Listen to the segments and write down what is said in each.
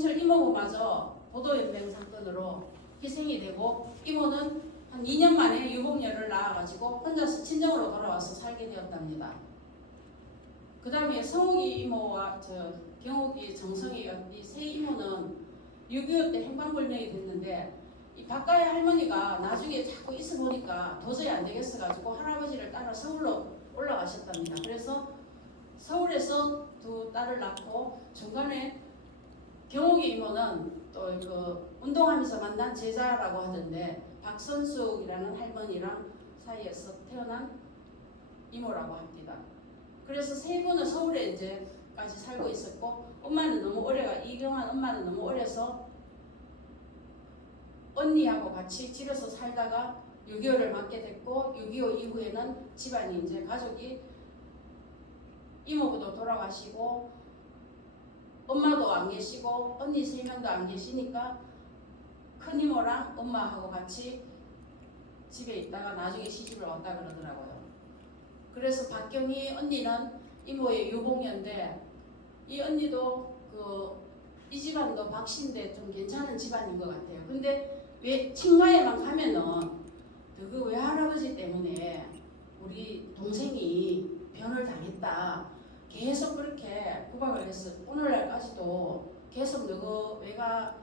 이종철 이모부마저 보도연맹 사건으로 희생이 되고 이모는 한 2년 만에 유복녀를 낳아가지고 혼자서 친정으로 돌아와서 살게 되었답니다. 그 다음에 성욱이 이모와 경욱이 정성이 이 세 이모는 6.25 때 행방불명이 됐는데 이 박가의 할머니가 나중에 자꾸 있어 보니까 도저히 안 되겠어 가지고 할아버지를 따라 서울로 올라가셨답니다. 그래서 서울에서 두 딸을 낳고 중간에 경욱이 이모는 또 그 운동하면서 만난 제자라고 하던데 박선숙이라는 할머니랑 사이에서 태어난 이모라고 합니다. 그래서 세 분은 서울에 이제까지 살고 있었고 엄마는 너무 어려가 이경환 엄마는 너무 어려서 언니하고 같이 집에서 살다가 6.25를 맞게 됐고 6.25 이후에는 집안이 이제 가족이 이모부도 돌아가시고 엄마도 안 계시고 언니 3명도 안 계시니까 큰 이모랑 엄마하고 같이 집에 있다가 나중에 시집을 왔다 그러더라고요. 그래서 박경희 언니는 이모의 유복녀인데 이 언니도 이 집안도 박씨인데 좀 괜찮은 집안인 것 같아요. 근데 왜 친가에만 가면은 그 외할아버지 때문에 우리 동생이 변을 당했다 계속 그렇게 구박을 해서 오늘날까지도 계속 너가 외가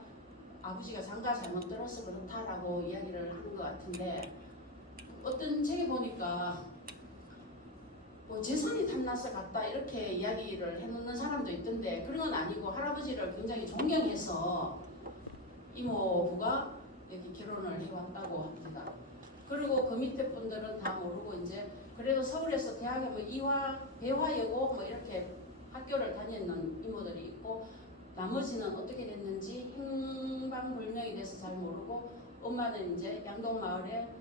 아버지가 장가 잘못 들어서 그렇다라고 이야기를 하는 것 같은데 어떤 책에 보니까 뭐 재산이 탐나서 갔다 이렇게 이야기를 해놓는 사람도 있던데 그런 건 아니고 할아버지를 굉장히 존경해서 이모부가 이렇게 결혼을 해왔다고 합니다. 그리고 그 밑에 분들은 다 모르고 이제 그래도 서울에서 대학에 뭐 배화여고 뭐 이렇게 학교를 다녔는 이모들이 있고 나머지는 어떻게 됐는지 행방불명이 돼서 잘 모르고 엄마는 이제 양동마을에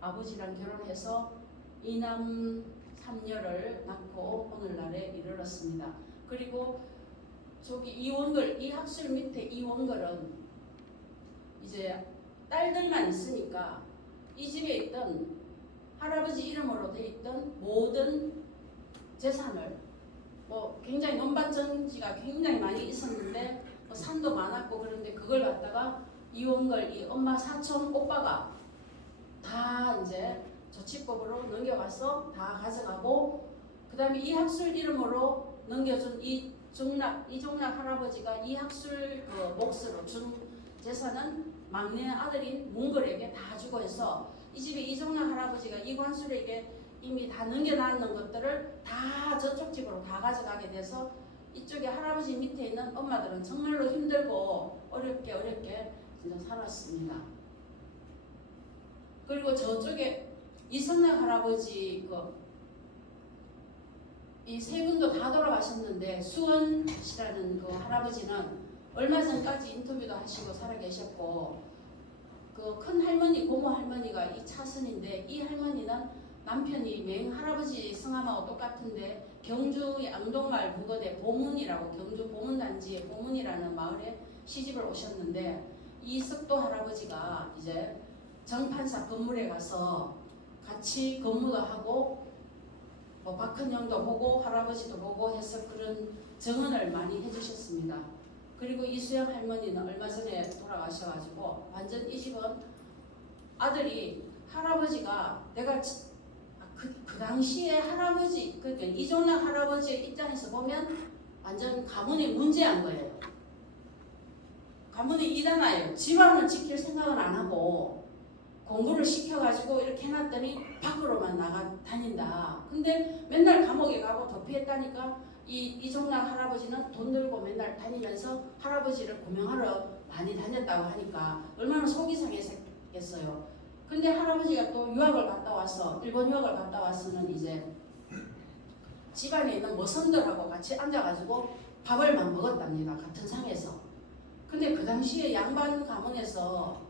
아버지랑 결혼해서 이남 3녀를 낳고 오늘날에 이르렀습니다. 그리고 저기 이원글 이 학술 밑에 이원글은 이제 딸들만 있으니까 이 집에 있던 할아버지 이름으로 돼 있던 모든 재산을 뭐 굉장히 논밭전지가 굉장히 많이 있었는데 뭐 산도 많았고 그런데 그걸 갖다가 이원걸 이 엄마 사촌 오빠가 다 이제 조치법으로 넘겨가서 다 가져가고 그 다음에 이 학술 이름으로 넘겨준 이종락 할아버지가 이 학술 그 몫으로 준 재산은 막내 아들인 문걸에게 다 주고 해서 이 집에 이종락 할아버지가 이관술에게 이미 다 넘겨놨는 것들을 다 저쪽 집으로 다 가져가게 돼서 이쪽에 할아버지 밑에 있는 엄마들은 정말로 힘들고 어렵게 진짜 살았습니다. 그리고 저쪽에 이성락 할아버지 이 세 분도 다 돌아가셨는데 수원 씨라는 그 할아버지는 얼마 전까지 인터뷰도 하시고 살아계셨고 그 큰 할머니 고모 할머니가 이 차순인데 이 할머니는 남편이 맹 할아버지 성함하고 똑같은데 경주 양동마을 부근의 보문이라고 경주 보문단지의 보문이라는 마을에 시집을 오셨는데 이 석도 할아버지가 이제 정판사 건물에 가서 같이 근무도 하고 뭐 박헌영도 보고 할아버지도 보고 해서 그런 증언을 많이 해주셨습니다. 그리고 이수영 할머니는 얼마 전에 돌아가셔가지고 완전 이 집은 아들이 할아버지가 내가 그 당시에 할아버지 그러니까 이종락 할아버지의 입장에서 보면 완전 가문이 문제한 거예요. 가문이 이단아예요. 집안을 지킬 생각은 안 하고 공부를 시켜가지고 이렇게 해놨더니 밖으로만 다닌다. 근데 맨날 감옥에 가고 도피했다니까 이종락 할아버지는 돈 들고 맨날 다니면서 할아버지를 구명하러 많이 다녔다고 하니까 얼마나 속이 상했겠어요. 근데 할아버지가 또 유학을 갔다 와서 일본 유학을 갔다 와서는 이제 집안에 있는 모선들하고 같이 앉아가지고 밥을만 먹었답니다. 같은 상에서. 근데 그 당시에 양반 가문에서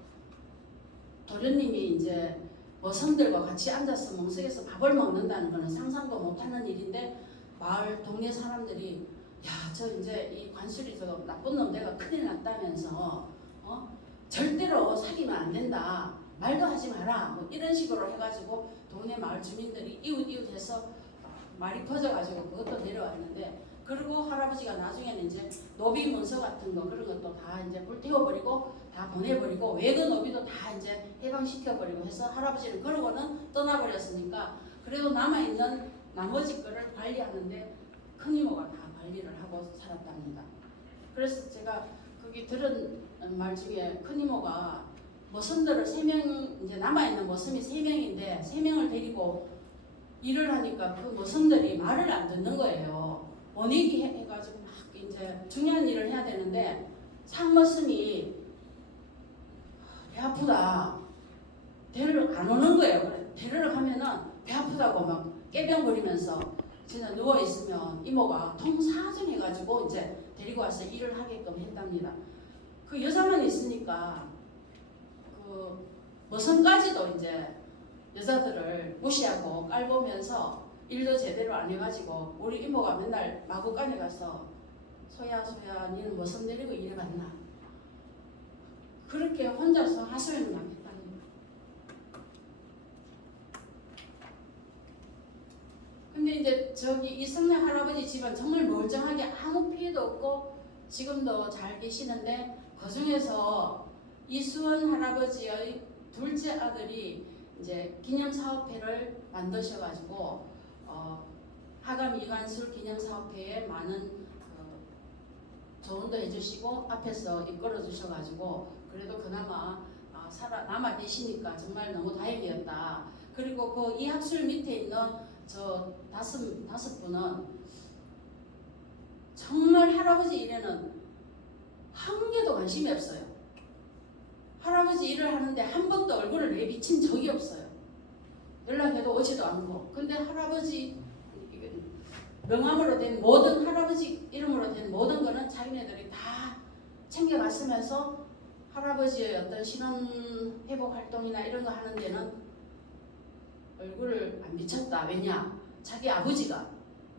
도련님이 이제 모선들과 같이 앉아서 멍석에서 밥을 먹는다는 것은 상상도 못하는 일인데 마을 동네 사람들이 야 저 이제 이 관술이 저 나쁜 놈 내가 큰일 났다면서 절대로 사귀면 안 된다. 말도 하지 마라. 뭐 이런 식으로 해가지고 동네 마을 주민들이 이웃해서 말이 퍼져가지고 그것도 내려왔는데 그리고 할아버지가 나중에는 이제 노비 문서 같은 거 그런 것도 다 이제 불태워버리고 다 보내버리고 외근 노비도 다 이제 해방시켜버리고 해서 할아버지를 그러고는 떠나버렸으니까 그래도 남아있는 나머지 거를 관리하는데 큰 이모가 다 관리를 하고 살았답니다. 그래서 제가 거기 들은 말 중에 큰 이모가 머슴들을 3명 이제 남아있는 머슴이 3명인데 3명을 데리고 일을 하니까 그 머슴들이 말을 안 듣는 거예요. 원익이 해가지고 막 이제 중요한 일을 해야 되는데 상머슴이 배 아프다. 대를 안 오는 거예요. 대를 가면은 배 아프다고 막 깨병 부리면서 진짜 누워 있으면 이모가 통사정해가지고 이제 데리고 와서 일을 하게끔 했답니다. 그 여자만 있으니까 그 머슴까지도 이제 여자들을 무시하고 깔보면서 일도 제대로 안 해가지고 우리 이모가 맨날 마구간에 가서 소야 니는 머슴 내리고 일해봤나 그렇게 혼자서 하소연을 당했답니다. 근데 이제 저기 이성래 할아버지 집은 정말 멀쩡하게 아무 피해도 없고 지금도 잘 계시는데 그 중에서 이수원 할아버지의 둘째 아들이 이제 기념사업회를 만드셔가지고 하감 이관술 기념사업회에 많은 조언도 해주시고 앞에서 이끌어 주셔가지고 그래도 그나마 남아 계시니까 정말 너무 다행이었다. 그리고 그 이학술 밑에 있는 저 다섯 분은 정말 할아버지 일에는 한 개도 관심이 없어요. 할아버지 일을 하는데 한 번도 얼굴을 내비친 적이 없어요. 연락해도 오지도 않고. 근데 할아버지 명함으로 된 모든 할아버지 이름으로 된 모든 거는 자기네들이 다 챙겨갔으면서 할아버지의 어떤 신원 회복 활동이나 이런 거 하는 데는 얼굴을 안 비쳤다. 왜냐? 자기 아버지가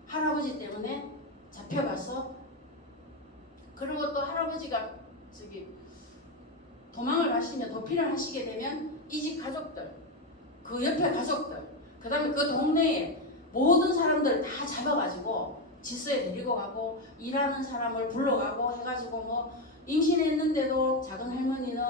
할아버지 때문에 잡혀가서 그리고 또 할아버지가 도망을 가시면 도피를 하시게 되면 이 집 가족들, 그 옆에 가족들, 그 다음에 그 동네에 모든 사람들 다 잡아가지고 질서에 데리고 가고 일하는 사람을 불러가고 해가지고 뭐 임신했는데도 작은 할머니는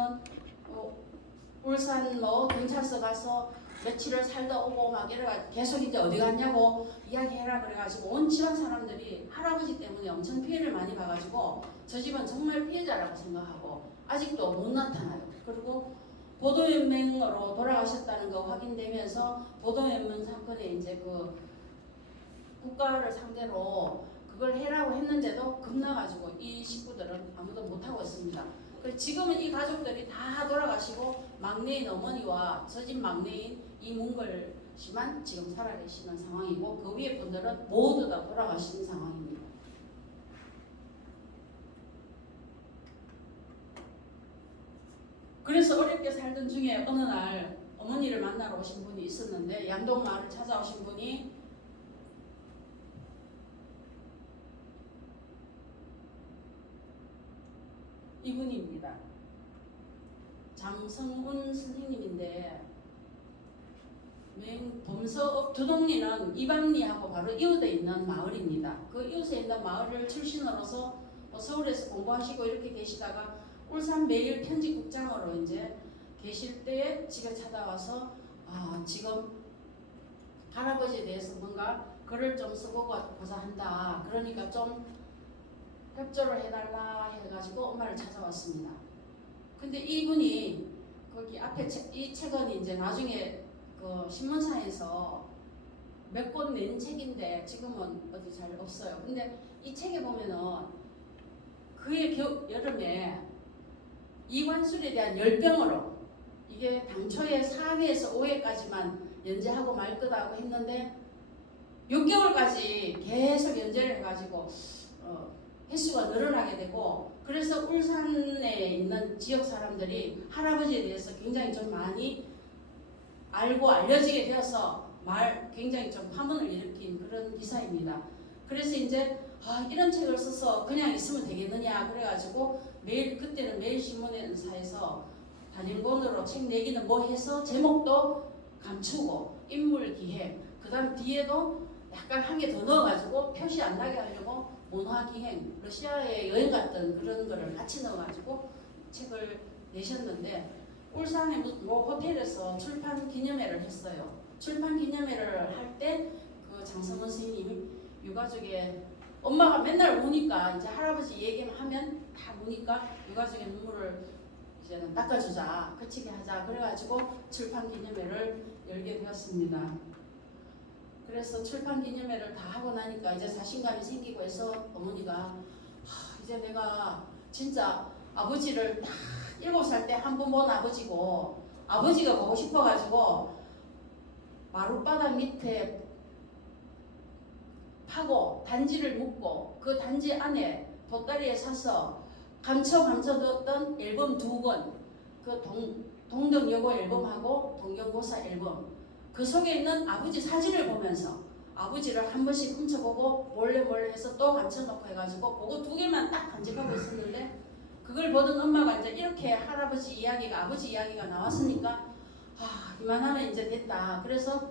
울산 경찰서 가서 며칠을 살다 오고 막 이래가 계속 이제 어디 갔냐고 이야기해라 그래가지고 온 지방 사람들이 할아버지 때문에 엄청 피해를 많이 봐가지고 저 집은 정말 피해자라고 생각하고 아직도 못 나타나요. 그리고 보도연맹으로 돌아가셨다는 거 확인되면서 보도연맹 사건에 이제 그 국가를 상대로 그걸 해라고 했는데도 겁나가지고 이 식구들은 아무도 못하고 있습니다. 그래서 지금은 이 가족들이 다 돌아가시고 막내인 어머니와 저 집 막내인 이문걸 씨만 지금 살아계시는 상황이고 그 위에 분들은 모두 다 돌아가신 상황입니다. 그래서 어렵게 살던 중에 어느 날 어머니를 만나러 오신 분이 있었는데 양동마을을 찾아오신 분이 이분입니다. 장성운 선생님인데 범서 두동리는 이방리하고 바로 이웃에 있는 마을입니다. 그 이웃에 있는 마을을 출신으로서 서울에서 공부하시고 이렇게 계시다가 울산 매일 편집국장으로 이제 계실 때에 집에 찾아와서 지금 할아버지에 대해서 뭔가 글을 좀 써보고자 한다. 그러니까 좀 협조를 해달라 해가지고 엄마를 찾아왔습니다. 근데 이분이 거기 앞에 이 책은 이제 나중에 그 신문사에서 몇 권 낸 책인데 지금은 어디 잘 없어요. 근데 이 책에 보면은 그해 여름에 이관술에 대한 열병으로 이게 당초에 4회에서 5회까지만 연재하고 말 거다고 했는데 6개월까지 계속 연재를 해가지고 횟수가 늘어나게 되고 그래서 울산에 있는 지역 사람들이 할아버지에 대해서 굉장히 좀 많이 알고 알려지게 되어서 굉장히 좀 파문을 일으킨 그런 기사입니다. 그래서 이제 이런 책을 써서 그냥 있으면 되겠느냐 그래가지고 그때는 매일신문사에서 단행본으로 책 내기는 뭐 해서 제목도 감추고 인물 기획 그 다음 뒤에도 약간 한 개 더 넣어가지고 표시 안 나게 하려고 문화기행, 러시아에 여행 갔던 그런 거를 같이 넣어가지고 책을 내셨는데 울산의 뭐 호텔에서 출판 기념회를 했어요. 출판 기념회를 할 때 그 장성원 선생님이 유가족의 엄마가 맨날 우니까 이제 할아버지 얘기하면 다 우니까 유가족의 눈물을 이제는 닦아주자, 그치게 하자 그래가지고 출판 기념회를 열게 되었습니다. 그래서 출판 기념회를 다 하고 나니까 이제 자신감이 생기고 해서 어머니가 이제 내가 진짜 아버지를 딱 7살 때 한 번 본 아버지고 아버지가 보고 싶어가지고 마룻바닥 밑에 파고 단지를 묶고 그 단지 안에 돛다리에 사서 감춰두었던 앨범 2권, 그 동덕여고 앨범하고 동경고사 앨범, 그 속에 있는 아버지 사진을 보면서 아버지를 한 번씩 훔쳐보고 몰래 해서 또 감춰놓고 해가지고 그거 2개만 딱 간직하고 있었는데 그걸 보던 엄마가 이제 이렇게 할아버지 이야기가 아버지 이야기가 나왔으니까 이만하면 이제 됐다. 그래서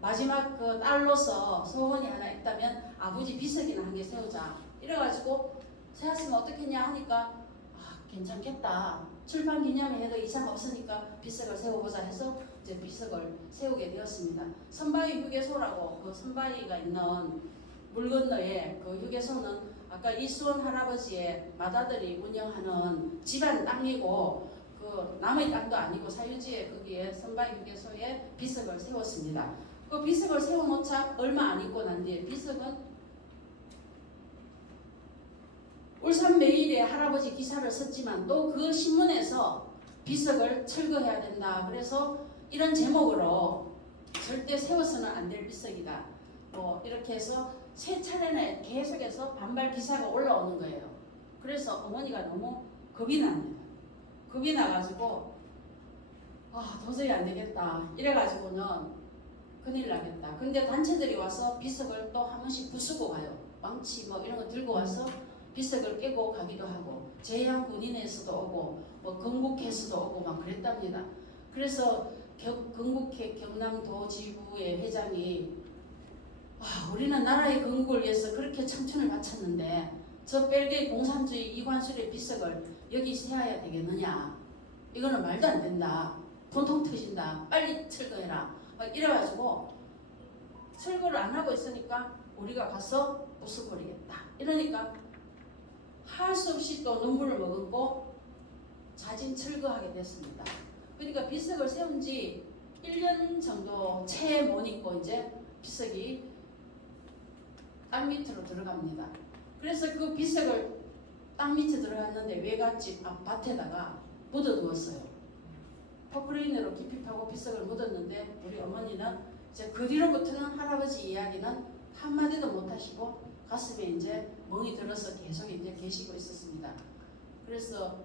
마지막 그 딸로서 소원이 하나 있다면 아버지 비석이나 한 개 세우자. 이래가지고 세웠으면 어떻겠냐 하니까 괜찮겠다. 출판 기념회 해도 이상 없으니까 비석을 세워보자 해서 이제 비석을 세우게 되었습니다. 선바위 휴게소라고 그 선바위가 있는 물 건너에 그 휴게소는 아까 이수원 할아버지의 맏아들이 운영하는 집안 땅이고 그 남의 땅도 아니고 사유지에 거기에 선바위 휴게소에 비석을 세웠습니다. 그 비석을 세워놓자 얼마 안 있고 난 뒤에 비석은 울산매일에 할아버지 기사를 썼지만 또 그 신문에서 비석을 철거해야 된다. 그래서 이런 제목으로 절대 세워서는 안 될 비석이다. 뭐 이렇게 해서 3차례나 계속해서 반발 기사가 올라오는 거예요. 그래서 어머니가 너무 겁이 납니다. 겁이 나가지고 도저히 안 되겠다. 이래가지고는 큰일 나겠다. 근데 단체들이 와서 비석을 또 한 번씩 부수고 가요. 망치 뭐 이런 거 들고 와서 비석을 깨고 가기도 하고 제양군인에서도 오고 뭐 건국회에서도 오고 막 그랬답니다. 그래서 건국회 경남도지부의 회장이 우리는 나라의 건국을 위해서 그렇게 청춘을 바쳤는데 저 벨기에 공산주의 이관술의 비석을 여기 세워야 되겠느냐. 이거는 말도 안 된다. 분통 터진다. 빨리 철거해라. 막 이래가지고 철거를 안 하고 있으니까 우리가 가서 부숴버리겠다. 이러니까 할 수 없이 또 눈물을 머금고 자진 철거하게 됐습니다. 그러니까 비석을 세운 지 1년 정도 채 못 있고 이제 비석이 땅 밑으로 들어갑니다. 그래서 그 비석을 땅 밑에 들어갔는데 외갓집 밭에다가 묻어두었어요. 포크레인으로 깊이 파고 비석을 묻었는데 우리 어머니는 이제 그 뒤로부터는 할아버지 이야기는 한마디도 못하시고 가슴에 이제 멍이 들어서 계속 이제 계시고 있었습니다. 그래서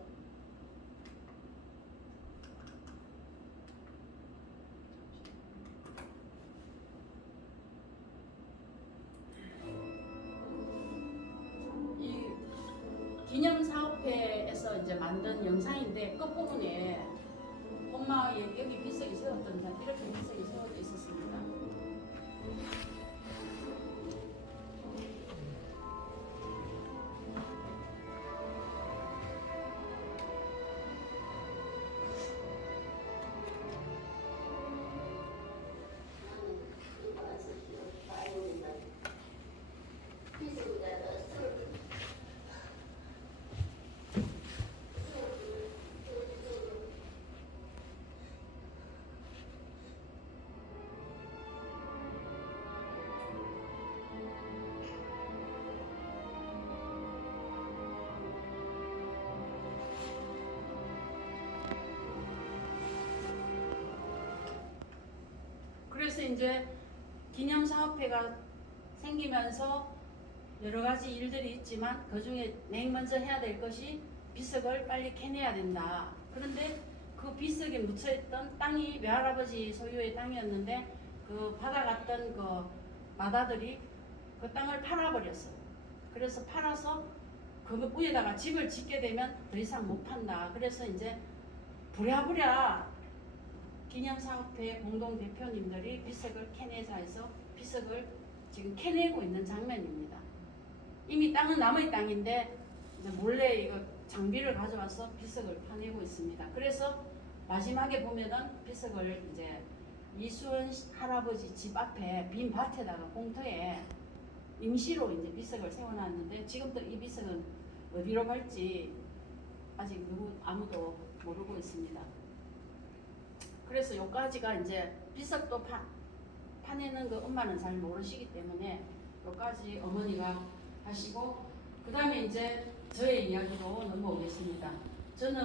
이 기념사업회에서 이제 만든 영상인데 끝부분에 엄마의 여기 비석이 세웠던 이렇게 비석이 세워져 있었습니다. 그래서 이제 기념사업회가 생기면서 여러 가지 일들이 있지만 그 중에 맨 먼저 해야 될 것이 비석을 빨리 캐내야 된다. 그런데 그 비석에 묻혀있던 땅이 외할아버지 소유의 땅이었는데 그 받아갔던 그 맏아들이 그 땅을 팔아버렸어요. 그래서 팔아서 그 위에다가 집을 짓게 되면 더 이상 못 판다. 그래서 이제 부랴부랴 기념사업회 공동대표님들이 비석을 캐내자 해서 비석을 지금 캐내고 있는 장면입니다. 이미 땅은 남의 땅인데 이제 몰래 이거 장비를 가져와서 비석을 파내고 있습니다. 그래서 마지막에 보면은 비석을 이제 이수원 할아버지 집 앞에 빈 밭에다가 공터에 임시로 이제 비석을 세워놨는데 지금도 이 비석은 어디로 갈지 아직 아무도 모르고 있습니다. 그래서 여기까지가 이제 비석도 파내는 거 엄마는 잘 모르시기 때문에 여기까지 어머니가 하시고 그 다음에 이제 저의 이야기로 넘어오겠습니다. 저는